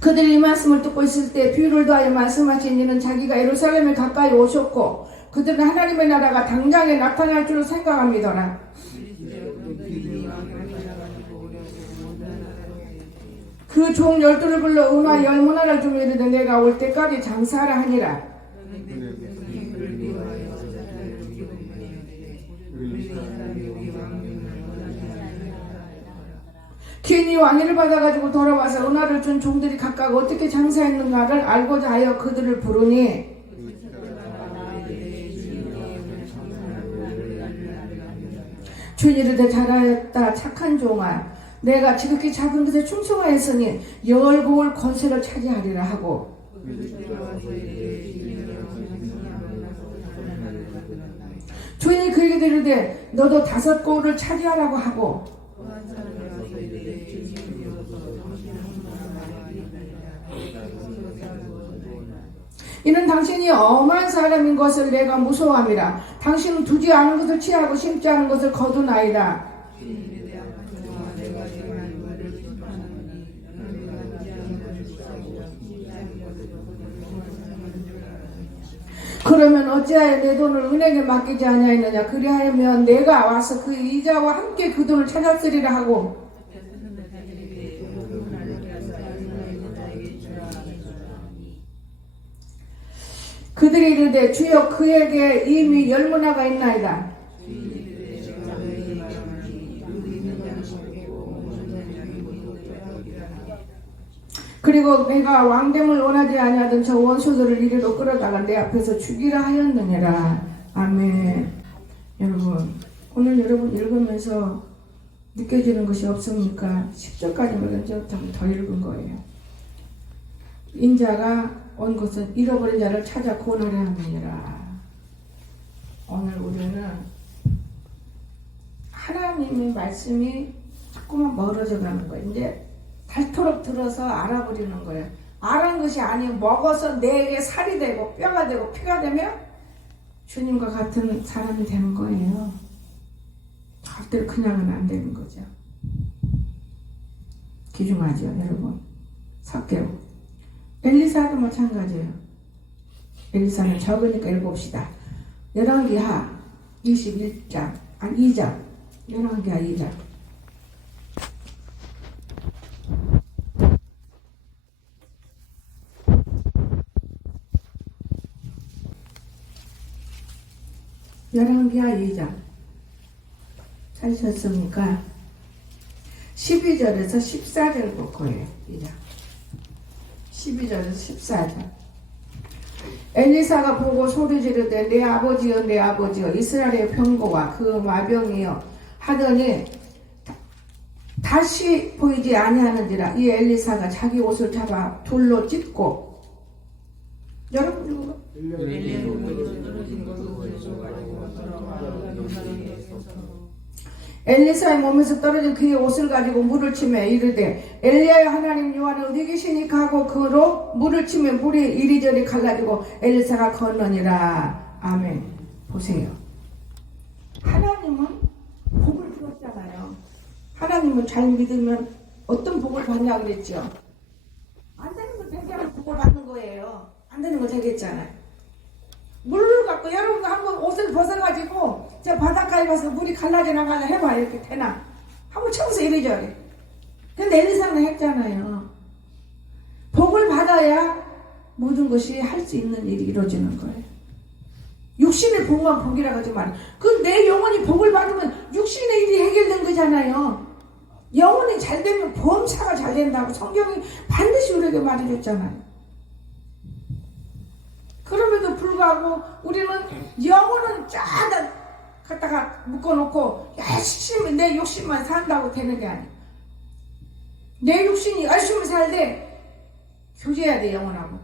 그들이 이 말씀을 듣고 있을 때 비유를 더하여 말씀하신 이는 자기가 예루살렘에 가까이 오셨고 그들은 하나님의 나라가 당장에 나타날 줄로 생각합니다라. 그 종 12를 불러 은화 10문화를 주며 이르되 내가 올 때까지 장사하라 하니라. 귀인이 왕위를 받아가지고 돌아와서 은화를 준 종들이 각각 어떻게 장사했는가를 알고자 하여 그들을 부르니 주인이 이르되 잘하였다 착한 종아 내가 지극히 작은 것에 충성하였으니 열고울 권세를 차지하리라 하고 주인이 그에게 이르되 너도 5고울을 차지하라고 하고 이는 당신이 엄한 사람인 것을 내가 무서워함이라. 당신은 두지 않은 것을 취하고 심지 않은 것을 거두나이다. 그러면 어찌하여 내 돈을 은행에 맡기지 아니하였느냐. 그리하면 내가 와서 그 이자와 함께 그 돈을 찾았으리라 하고 그들이 이르되 주여 그에게 이미 10문화가 있나이다. 그리고 내가 왕됨을 원하지 아니하던 저 원수들을 이리로 끌어다가 내 앞에서 죽이라 하였느니라. 아멘. 여러분 오늘 여러분 읽으면서 느껴지는 것이 없습니까? 10절까지 먼저 더 읽은 거예요. 인자가 온 것은 잃어버린 자를 찾아 구원하려 함이니라. 오늘 우리는 하나님의 말씀이 자꾸만 멀어져 가는 거예요. 이제 닳도록 들어서 알아버리는 거예요. 알은 것이 아니고 먹어서 내게 살이 되고 뼈가 되고 피가 되면 주님과 같은 사람이 되는 거예요. 절대로 그냥은 안 되는 거죠. 귀중하죠, 여러분. 삭개오. 엘리사도 마찬가지예요. 엘리사는 적으니까 읽어봅시다. 열왕기하 21장 2장. 열왕기하 2장. 열왕기하 2장. 찾으셨습니까? 12절에서 14절 볼 거예요. 2장. 12절에서 14절. 엘리사가 보고 소리 지르되 내 아버지여 내 아버지여 이스라엘의 병거와 그 마병이여 하더니 다시 보이지 아니하는지라. 이 엘리사가 자기 옷을 잡아 돌로 찢고, 여러분 이거 엘리사의 몸에서 떨어진 그의 옷을 가지고 물을 치며 이르되 엘리야의 하나님 여호와는 어디 계시니까 하고 그로 물을 치며 물이 이리저리 갈라지고 엘리사가 건너니라. 아멘. 보세요. 하나님은 복을 주었잖아요. 하나님은 잘 믿으면 어떤 복을 받냐 그랬죠. 안 되는 거 되게 하면 복을 받는 거예요. 안 되는 거 되겠잖아요. 물을 갖고 여러분도 한번 옷을 벗어가지고 저 바닷가에 가서 물이 갈라지나 가나 해봐. 이렇게 되나 한번 쳐서 이리저리. 근데 엘리사는 했잖아요. 복을 받아야 모든 것이 할 수 있는 일이 이루어지는 거예요. 육신의 복만 복이라고 하지 말아요. 그 내 영혼이 복을 받으면 육신의 일이 해결된 거잖아요. 영혼이 잘 되면 범사가 잘 된다고 성경이 반드시 우리에게 말해줬잖아요. 그럼에도 불구하고 우리는 영혼은 쫙 갖다가 묶어놓고 열심히 내 욕심만 산다고 되는 게 아니야. 내 육신이 열심히 살되 교제해야 돼. 영혼하고.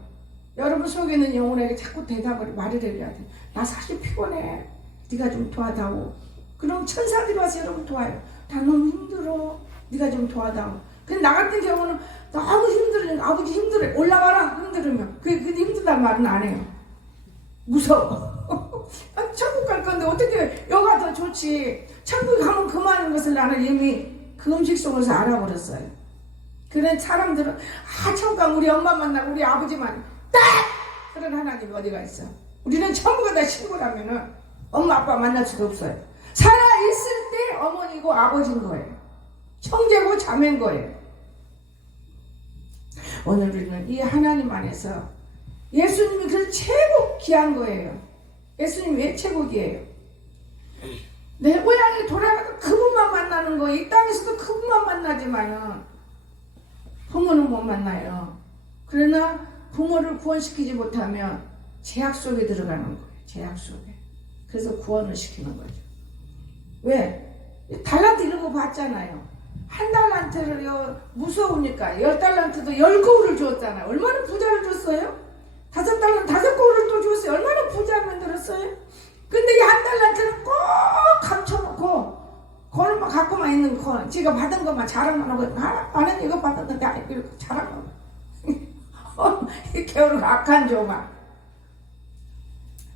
여러분 속에 있는 영혼에게 자꾸 대답을 말을 해야 돼. 나 사실 피곤해. 네가 좀 도와다오. 그럼 천사들이 와서 여러분 도와요. 나 너무 힘들어. 네가 좀 도와다오. 근데 나 같은 경우는 너무 힘들어. 아버지 힘들어. 올라와라. 힘들으면. 근데 힘들다는 말은 안 해요. 무서워. 천국 갈 건데 어떻게 여가 더 좋지. 천국 가면 그만인 것을 나는 이미 그 음식 속에서 알아버렸어요. 그런 사람들은 천국 가면 우리 엄마 만나고 우리 아버지만 딱! 그런 하나님이 어디가 있어. 우리는 전부가 다 신고라면은 엄마 아빠 만날 수도 없어요. 살아있을 때 어머니고 아버지인 거예요. 형제고 자매인 거예요. 오늘 우리는 이 하나님 안에서 예수님이 그 최고 귀한 거예요. 예수님이 왜 최고기예요? 내 고향에 돌아가도 그분만 만나는 거예요. 이 땅에서도 그분만 만나지만은 부모는 못 만나요. 그러나 부모를 구원시키지 못하면 죄악 속에 들어가는 거예요. 죄악 속에. 그래서 구원을 시키는 거죠. 왜? 달란트 이런 거 봤잖아요. 한 달란트를요 무서우니까 10달란트도 10거울을 주었잖아요. 얼마나 부자를 줬어요? 5달란트 5거울을 또 줬어요. 얼마나 부자 만들었어요? 근데 이 한 달란트는 꼭 감춰놓고 그것만 갖고만 있는 거, 지가 받은 것만 자랑만 하고, 나는 이거 받았는데 이렇게 자랑만 하고. 게으르고 악한 조마.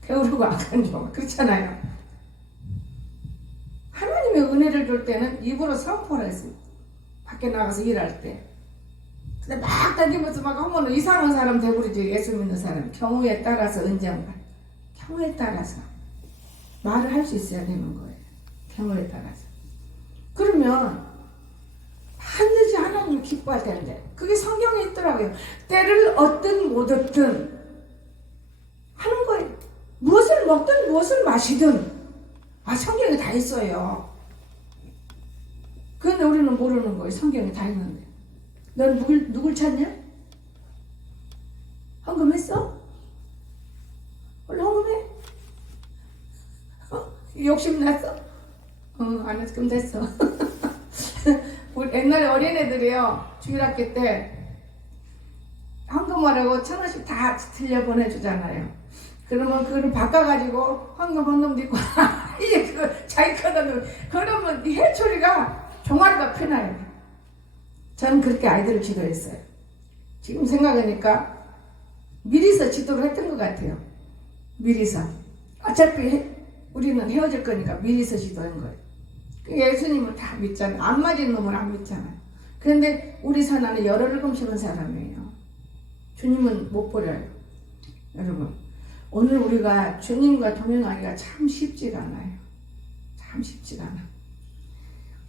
게으르고 악한 조마. 그렇잖아요. 하나님의 은혜를 줄 때는 입으로 선포를 했어요. 밖에 나가서 일할 때. 근데 막 다니면서 막 하면 이상한 사람 되버리지. 예수 믿는 사람. 경우에 따라서 은정말. 경우에 따라서 말을 할 수 있어야 되는 거예요. 경우에 따라서. 그러면 반드시 하나님이 기뻐할 텐데 그게 성경에 있더라고요. 때를 얻든 못 얻든 하는 거예요. 무엇을 먹든 무엇을 마시든 성경에 다 있어요. 그런데 우리는 모르는 거예요. 성경에 다 있는데. 넌 누굴 찾냐? 헌금했어? 원래 헌금해? 욕심났어? 안 했어. 그럼 됐어. 우리 옛날에 어린애들이요. 주일학교 때 헌금하라고 1,000원씩 다 들려보내주잖아요. 그러면 그걸 바꿔가지고 헌금도 있고 이게 그 자기 커다는 그러면 이 해초리가 종아리가 피나요. 저는 그렇게 아이들을 지도했어요. 지금 생각하니까 미리서 지도를 했던 것 같아요. 미리서. 어차피 우리는 헤어질 거니까 미리서 지도한 거예요. 예수님은 다 믿잖아요. 안 맞은 놈은 안 믿잖아요. 그런데 우리 선아는 열흘을 금식한 사람이에요. 주님은 못 버려요. 여러분, 오늘 우리가 주님과 동행하기가 참 쉽지가 않아요. 참 쉽지가 않아.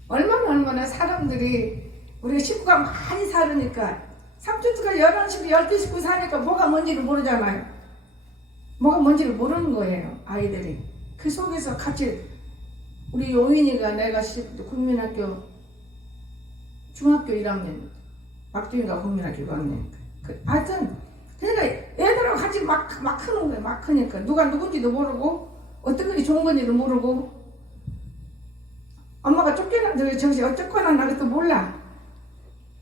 얼마나 사람들이 우리가 식구가 많이 살으니까 삼촌수가 11식구, 12식구 사니까 뭐가 뭔지를 모르잖아요. 뭐가 뭔지를 모르는 거예요, 아이들이. 그 속에서 같이 우리 용인이가 내가 국민학교 중학교 1학년, 막둥이가 국민학교 6학년. 하여튼 그러니까 애들하고 같이 막 크는 거예요. 막 크니까 누가 누군지도 모르고 어떤 건지 좋은 건지도 모르고 엄마가 쫓겨나도 정신 어쩌거나 나 그것도 몰라.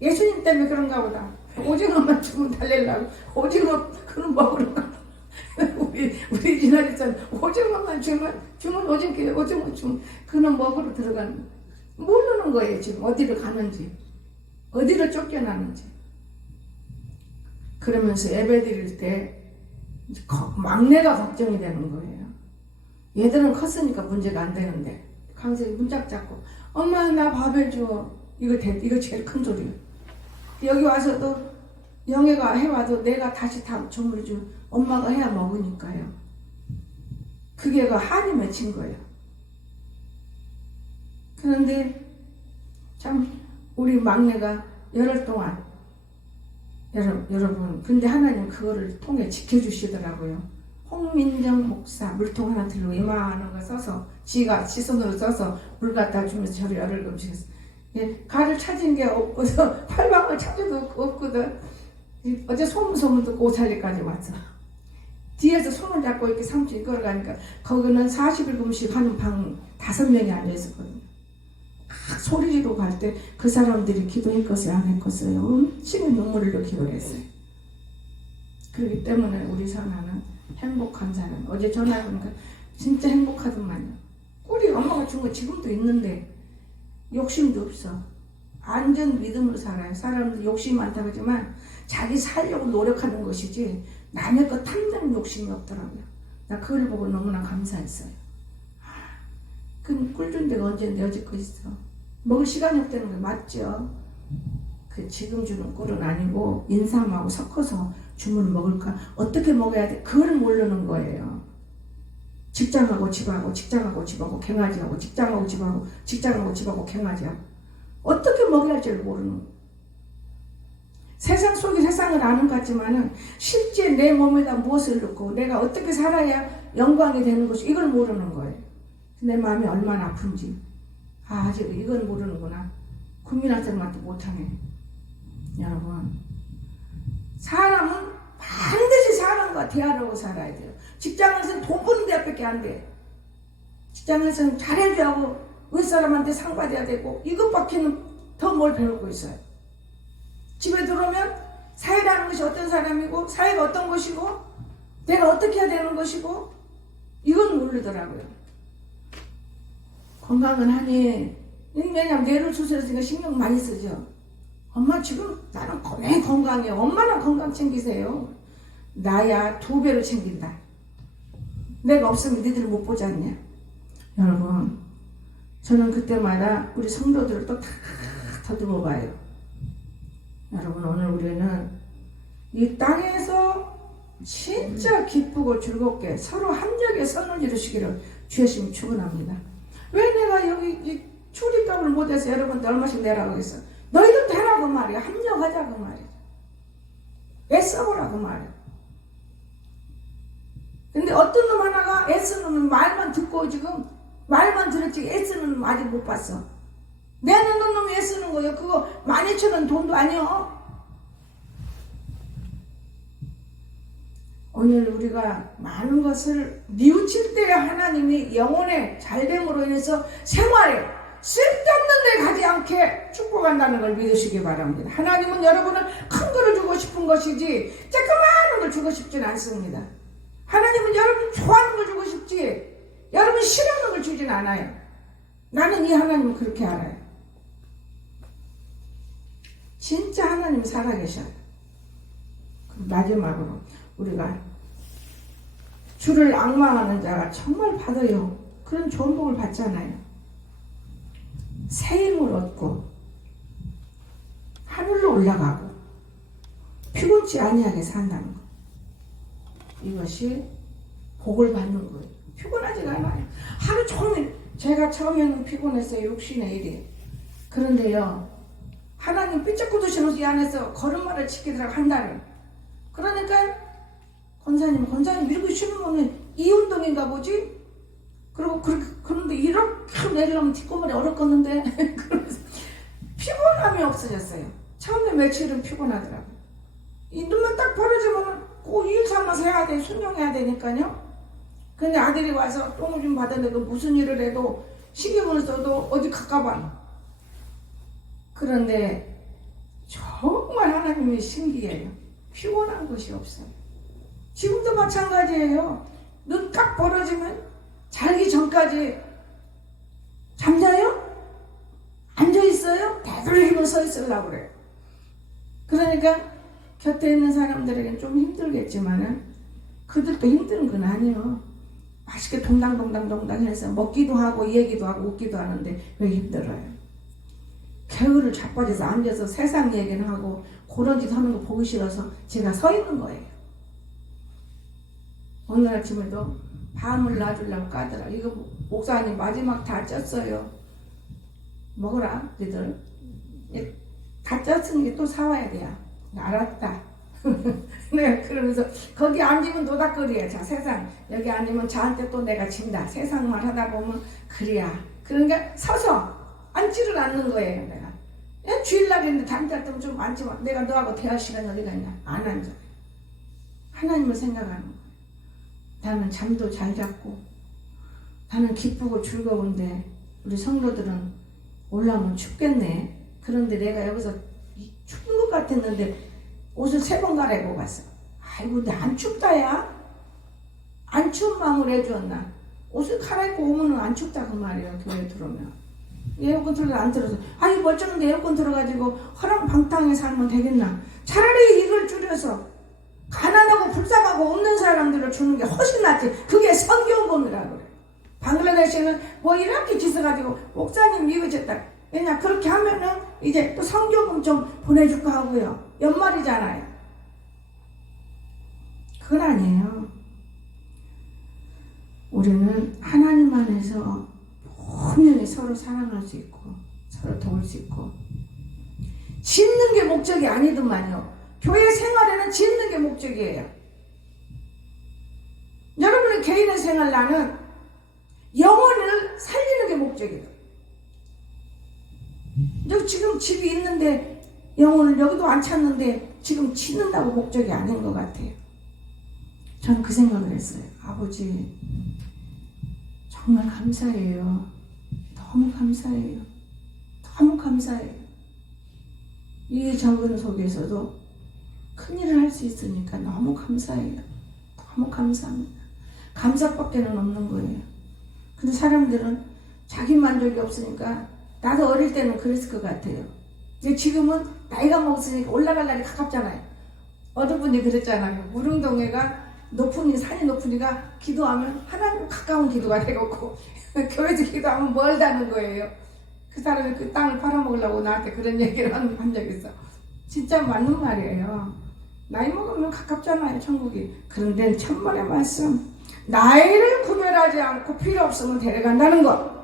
예수님 때문에 그런가 보다. 오징어만 주면 달래려고 오징어 그런 먹으러 가. 우리 지나리처럼 오징어만 주면 오징어 주면 그런 먹으러 들어가는 모르는 거예요. 지금 어디를 가는지 어디를 쫓겨나는지. 그러면서 예배 드릴 때 막내가 걱정이 되는 거예요. 얘들은 컸으니까 문제가 안 되는데 강석이 문짝 잡고 엄마 나 밥 해줘. 이거 제일 큰 소리예요. 여기 와서도 영애가 해와도 내가 다시 다 점을 주 엄마가 해야 먹으니까요. 그게 한이 맺힌 거예요. 그런데 참 우리 막내가 열흘 동안 여러분 근데 하나님 그거를 통해 지켜주시더라고요. 홍민정 목사 물통 하나 들고 이만한 거 써서 지 손으로 써서 물 갖다 주면서 저를 열흘 금식했어요. 예, 가를 찾은 게 없어서 팔방을 찾아도 없거든. 어제 소문 듣고 오살리까지 왔어. 뒤에서 손을 잡고 이렇게 삼촌이 걸어가니까 거기는 40일 금식 하는 방 5명이 앉아있었거든요. 소리 지르고 갈 때 그 사람들이 기도했겠어요 안 했겠어요? 엄청 눈물을 흘려 기도를 했어요. 그렇기 때문에 우리 선아는 행복한 사람. 어제 전화해보니까 진짜 행복하더만요. 우리 엄마가 준 거 지금도 있는데 욕심도 없어. 완전 믿음으로 살아요. 사람들 욕심이 많다고 하지만 자기 살려고 노력하는 것이지 남의 거 탐내는 욕심이 없더라고요. 나 그걸 보고 너무나 감사했어요. 그 꿀준 데가 언제 내 여지껏 있어. 먹을 시간이 없다는 게 맞죠. 그 지금 주는 꿀은 아니고 인삼하고 섞어서 주문 먹을까? 어떻게 먹어야 돼? 그걸 모르는 거예요. 직장하고 집하고 직장하고 집하고 갱아지하고 직장하고 집하고 직장하고 집하고 갱아지하고 어떻게 먹어야 할지를 모르는 거예요. 세상 속에 세상을 아는 것 같지만은 실제 내 몸에다 무엇을 넣고 내가 어떻게 살아야 영광이 되는 것이 이걸 모르는 거예요. 내 마음이 얼마나 아픈지. 아직 이건 모르는구나. 국민학생만도 못하네. 여러분, 사람은 반드시 사람과 대화하고 살아야 돼요. 직장에서는 돈 버는 데밖에 안 돼. 직장에서는 잘해줘야 하고 윗사람한테 상 받아야 되고 이것밖에는 더 뭘 배우고 있어요. 집에 들어오면 사회라는 것이 어떤 사람이고 사회가 어떤 것이고 내가 어떻게 해야 되는 것이고 이건 모르더라고요. 건강은 하니 왜냐면 뇌를 수술했으니까 신경 많이 쓰죠. 엄마 지금 나는 왜 건강해요. 엄마는 건강 챙기세요. 나야 2배로 챙긴다. 내가 없으면 니들 못 보지 않냐. 여러분 저는 그때마다 우리 성도들을 또 다 더듬어 봐요. 여러분 오늘 우리는 이 땅에서 진짜 기쁘고 즐겁게 서로 합력의 선을 이루시기를 주여심 축원합니다. 왜 내가 여기 출입값을 못해서 여러분들 얼마씩 내라고 하겠어? 너희들도 해라고 말이야. 합력하자고 말이야. 애써보라고 말이야. 근데 어떤 놈 하나가 애쓰는 말만 듣고 지금 말만 들었지 애쓰는 놈 아직 못 봤어. 내는 놈이 애쓰는 거예요. 그거 12,000원 돈도 아니요. 오늘 우리가 많은 것을 뉘우칠 때 하나님이 영혼의 잘됨으로 인해서 생활에 쓸데없는 데 가지 않게 축복한다는 걸 믿으시기 바랍니다. 하나님은 여러분을 큰 거를 주고 싶은 것이지 조그마한 걸 주고 싶진 않습니다. 하나님은 여러분 좋아하는 걸 주고 싶지 여러분 싫어하는 걸 주진 않아요. 나는 이 하나님을 그렇게 알아요. 진짜 하나님이 살아계셔요. 마지막으로 우리가 주를 앙망하는 자가 정말 받아요. 그런 좋은 복을 받잖아요. 새 힘을 얻고 하늘로 올라가고 피곤치 아니하게 산다는 거. 이것이 복을 받는 거예요. 피곤하지가 않아요. 하루 종일 제가 처음에는 피곤했어요. 육신의 일이. 그런데요, 하나님 삐쩍 두시는 이 안에서 걸음마를 지키더라고 한 달을. 그러니까 권사님 이러고 쉬는 이 운동인가 보지? 그리고 그런데 이렇게 내리려면 뒷골머리 얼었겠는데 그러면서 피곤함이 없어졌어요. 처음에 며칠은 피곤하더라고요. 이 눈만 딱 벌어지면 꼭 일 삼아서 해야 돼. 순종해야 되니까요. 근데 아들이 와서 똥을 좀 받았는데 무슨 일을 해도 신경을 써도 어디 가까봐. 그런데 정말 하나님이 신기해요. 피곤한 것이 없어요. 지금도 마찬가지예요. 눈 딱 벌어지면 자기 전까지 잠자요? 앉아있어요? 대들리면 서 있으려고 그래요. 그러니까 곁에 있는 사람들에게는 좀 힘들겠지만은 그들도 힘든 건 아니에요. 맛있게 동당동당 해서 먹기도 하고 얘기도 하고 웃기도 하는데 왜 힘들어요? 게으를 자빠져서 앉아서 세상 얘기는 하고 그런 짓 하는 거 보기 싫어서 제가 서 있는 거예요. 오늘 아침에도 밤을 놔주려고 까더라. 이거 목사님 마지막 다 쪘어요. 먹어라 너희들. 다 쪘으니까 또 사와야 돼요. 알았다. 내가 그러면서 거기 앉으면 노닥거리야. 자, 세상 여기 앉으면 저한테 또 내가 진다. 세상 말 하다 보면 그래야. 그러니까 서서 앉지를 않는 거예요. 내가 주일날인데 잠잘 때면 좀 앉지마. 내가 너하고 대할 시간이 어디가 있냐. 안 앉아. 하나님을 생각하는 거예요. 나는 잠도 잘 잤고 나는 기쁘고 즐거운데 우리 성도들은 올라오면 춥겠네. 그런데 내가 여기서 추운 것 같았는데 옷을 3번 갈아입고 갔어. 아이고 근데 안 춥다 야. 안 추운 마음을 해주었나. 옷을 갈아입고 오면은 안 춥다 그 말이에요. 교회 들어오면. 에어컨 틀어도 안 틀어서 아니 멀쩡한데 에어컨 틀어가지고 허랑방탕하게 살면 되겠나. 차라리 이걸 줄여서 가난하고 불쌍하고 없는 사람들을 주는 게 훨씬 낫지. 그게 성경범이라고 그래. 방글라데시는 뭐 이렇게 짓어가지고 목사님 이거 졌다. 왜냐 그렇게 하면은 이제 또 성경범 좀 보내줄까 하고요. 연말이잖아요. 그건 아니에요. 우리는 하나님 안에서 분명히 서로 사랑할 수 있고 서로 도울 수 있고 짓는 게 목적이 아니더만요. 교회 생활에는 짓는 게 목적이에요. 여러분의 개인의 생활 나는 영혼을 살리는 게 목적이다. 여기 지금 집이 있는데 영혼을 여기도 안 찾는데 지금 짓는다고 목적이 아닌 것 같아요. 저는 그 생각을 했어요. 아버지 정말 감사해요. 너무 감사해요. 너무 감사해요. 이 적은 속에서도 큰일을 할 수 있으니까 너무 감사해요. 너무 감사합니다. 감사밖에는 없는 거예요. 근데 사람들은 자기 만족이 없으니까 나도 어릴 때는 그랬을 것 같아요. 이제 지금은 나이가 먹었으니까 올라갈 날이 가깝잖아요. 어느 분이 그랬잖아요. 무릉동해가 산이 높으니까 기도하면 하나님 가까운 기도가 되겠고 교회에서 기도하면 멀다는 거예요. 그 사람이 그 땅을 팔아먹으려고 나한테 그런 얘기를 한 적이 있어. 진짜 맞는 말이에요. 나이 먹으면 가깝잖아요, 천국이. 그런데 천만의 말씀. 나이를 구별하지 않고 필요 없으면 데려간다는 것.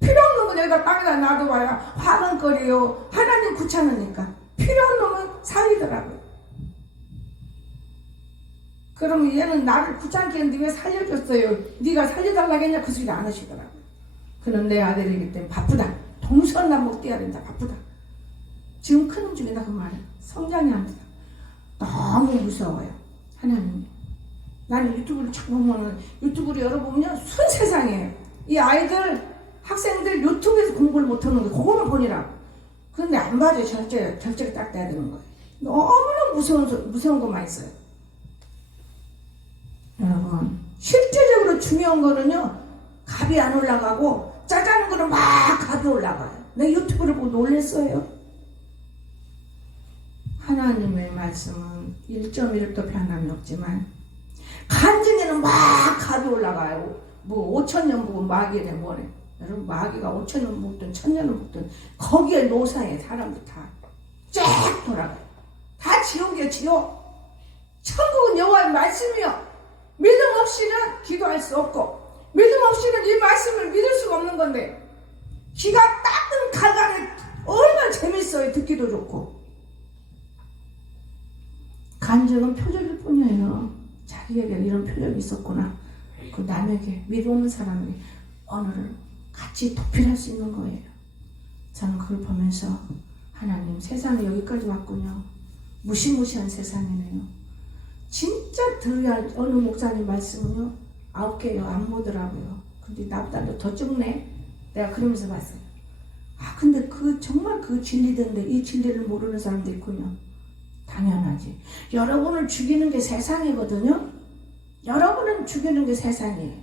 필요 없는 건 여기다 땅에다 놔둬봐야 화근거리요. 하나님 귀찮으니까. 필요 없는 건 살리더라고요. 그러면 얘는 나를 귀찮게 했는데 왜 살려줬어요? 네가 살려달라고 했냐? 그 소리 안 하시더라고요. 그는 내 아들이기 때문에 바쁘다. 동서남북 뛰어야 된다. 바쁘다. 지금 큰 중이다 그 말이에요. 성장이 합니다. 너무 무서워요. 하나님. 나는 유튜브를 자꾸 보면 유튜브를 열어보면 순세상이에요. 이 아이들 학생들 유튜브에서 공부를 못하는 거 그거만 보니라. 그런데 안 봐줘요. 절제가 딱 돼야 되는 거예요. 너무나 무서운 것만 있어요. 여러분 실제적으로 중요한 거는요. 값이 안 올라가고 짜자는 거는 막 값이 올라가요. 내 유튜브를 보고 놀랬어요. 하나님의 말씀은 1.1도 변함이 없지만 간증에는 막 값이 올라가요. 뭐 5,000년 보고 마귀네 뭐네. 여러분 마귀가 5,000년 묵든 1,000년을 묵든 거기에 노사에 사람들 다 쫙 돌아가요. 다 지옥이야, 지옥. 천국은 여호와의 말씀이요. 믿음 없이는 기도할 수 없고, 믿음 없이는 이 말씀을 믿을 수가 없는 건데, 기가 따뜻한 칼날에 얼마나 재밌어요. 듣기도 좋고. 간증은 표적일 뿐이에요. 자기에게 이런 표적이 있었구나. 그 남에게, 믿음 없는 사람에게 오늘을 같이 도필할 수 있는 거예요. 저는 그걸 보면서 하나님, 세상이 여기까지 왔군요. 무시무시한 세상이네요. 진짜 들어야 할 어느 목사님 말씀은요, 9개요. 안 보더라고요. 근데 나보다도 더 적네. 내가 그러면서 봤어요. 근데 정말 그 진리던데 이 진리를 모르는 사람도 있군요. 당연하지. 여러분을 죽이는 게 세상이거든요. 여러분을 죽이는 게 세상이에요.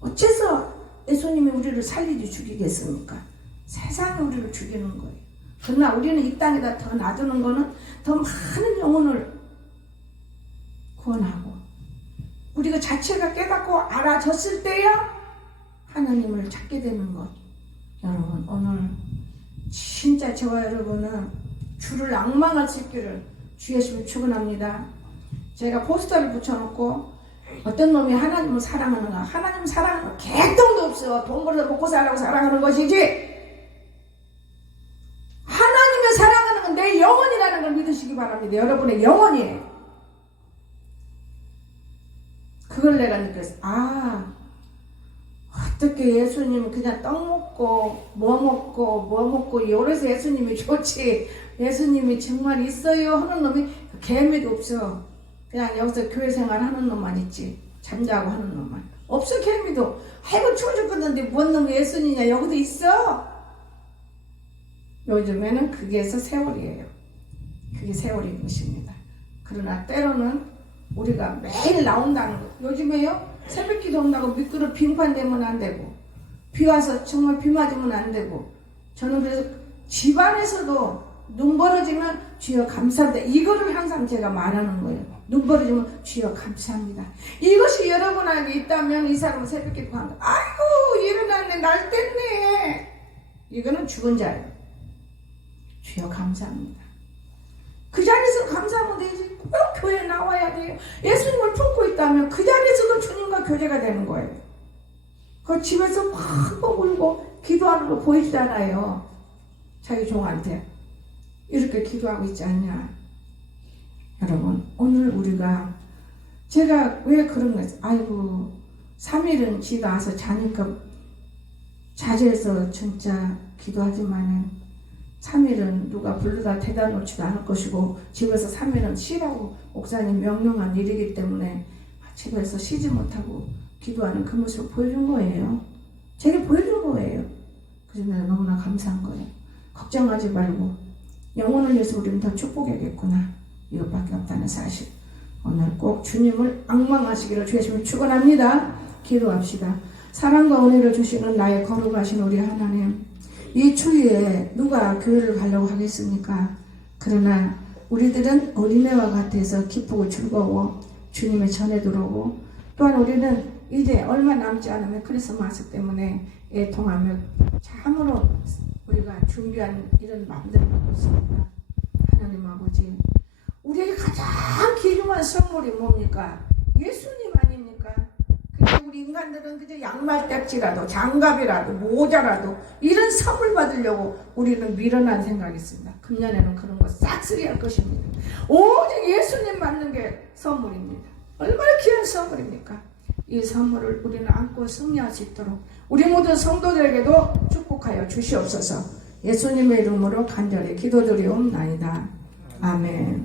어째서 예수님이 우리를 살리지 죽이겠습니까? 세상이 우리를 죽이는 거예요. 그러나 우리는 이 땅에다 더 놔두는 거는 더 많은 영혼을 구원하고, 우리가 자체가 깨닫고 알아졌을 때야 하나님을 찾게 되는 것. 여러분, 오늘 진짜 저와 여러분은 주를 앙망할 수 있기를 주 예수님 축원합니다. 제가 포스터를 붙여놓고, 어떤 놈이 하나님을 사랑하는가? 하나님 사랑하는 개똥도 없어. 돈 벌어서 먹고 살라고 사랑하는 것이지, 하나님을 사랑하는 건 내 영혼이라는 걸 믿으시기 바랍니다. 여러분의 영혼이에요. 그걸 내가 느꼈어. 어떻게 예수님은 그냥 떡 먹고 뭐 먹고 이래서 예수님이 좋지, 예수님이 정말 있어요 하는 놈이 개미도 없어. 그냥 여기서 교회 생활 하는 놈만 있지, 잠자고 하는 놈만 없어. 개미도. 아이고 추워 죽겠는데 뭔 놈이 예수님이냐. 여기도 있어. 요즘에는 그게서 세월이에요. 그게 세월인 것입니다. 그러나 때로는 우리가 매일 나온다는 거. 요즘에요, 새벽기도 온다고 미끄러 빙판되면 안 되고, 비 와서 정말 비 맞으면 안 되고. 저는 그래서 집안에서도 눈 벌어지면 주여 감사합니다, 이거를 항상 제가 말하는 거예요. 눈 벌어지면 주여 감사합니다. 이것이 여러분에게 있다면 이 사람은 새벽기도 한다. 아이고 일어났네, 날 뗐네. 이거는 죽은 자예요. 주여 감사합니다. 그 자리에서 감사하면 되지. 꼭 교회에 나와야 돼요. 예수님을 품고 있다면 그 자리에서도 주님과 교제가 되는 거예요. 그 집에서 팍팍 울고 기도하는 거 보이잖아요. 자기 종한테 이렇게 기도하고 있지 않냐. 여러분, 오늘 우리가, 제가 왜 그런 거예요. 아이고 3일은 지가 와서 자니까 자제해서 진짜 기도하지만은 3일은 누가 불러다 대다 놓지도 않을 것이고, 집에서 3일은 쉬라고 목사님 명령한 일이기 때문에 집에서 쉬지 못하고 기도하는 그 모습을 보여준 거예요. 제게 보여준 거예요. 그래서 내가 너무나 감사한 거예요. 걱정하지 말고 영혼을 위해서 우리는 더 축복해야겠구나, 이것밖에 없다는 사실. 오늘 꼭 주님을 앙망하시기를 주 예수님 축원합니다. 기도합시다. 사랑과 은혜를 주시는 나의 거룩하신 우리 하나님, 이 추위에 누가 교회를 가려고 하겠습니까? 그러나 우리들은 어린애와 같아서 기쁘고 즐거워 주님의 전에 들어오고, 또한 우리는 이제 얼마 남지 않으면 크리스마스 때문에 애통하며 참으로 우리가 준비한 이런 마음들을 갖고 있습니다. 하나님 아버지, 우리에게 가장 귀중한 선물이 뭡니까? 예수님 아닙니까? 그냥 우리 인간들은 그저 양말딱지라도 장갑이라도 모자라도 이런 선물 받으려고 우리는 미련한 생각이 있습니다. 금년에는 그런 거 싹쓸이 할 것입니다. 오직 예수님 받는 게 선물입니다. 얼마나 귀한 선물입니까? 이 선물을 우리는 안고 승리할 수 있도록 우리 모든 성도들에게도 축복하여 주시옵소서. 예수님의 이름으로 간절히 기도드리옵나이다. 아멘.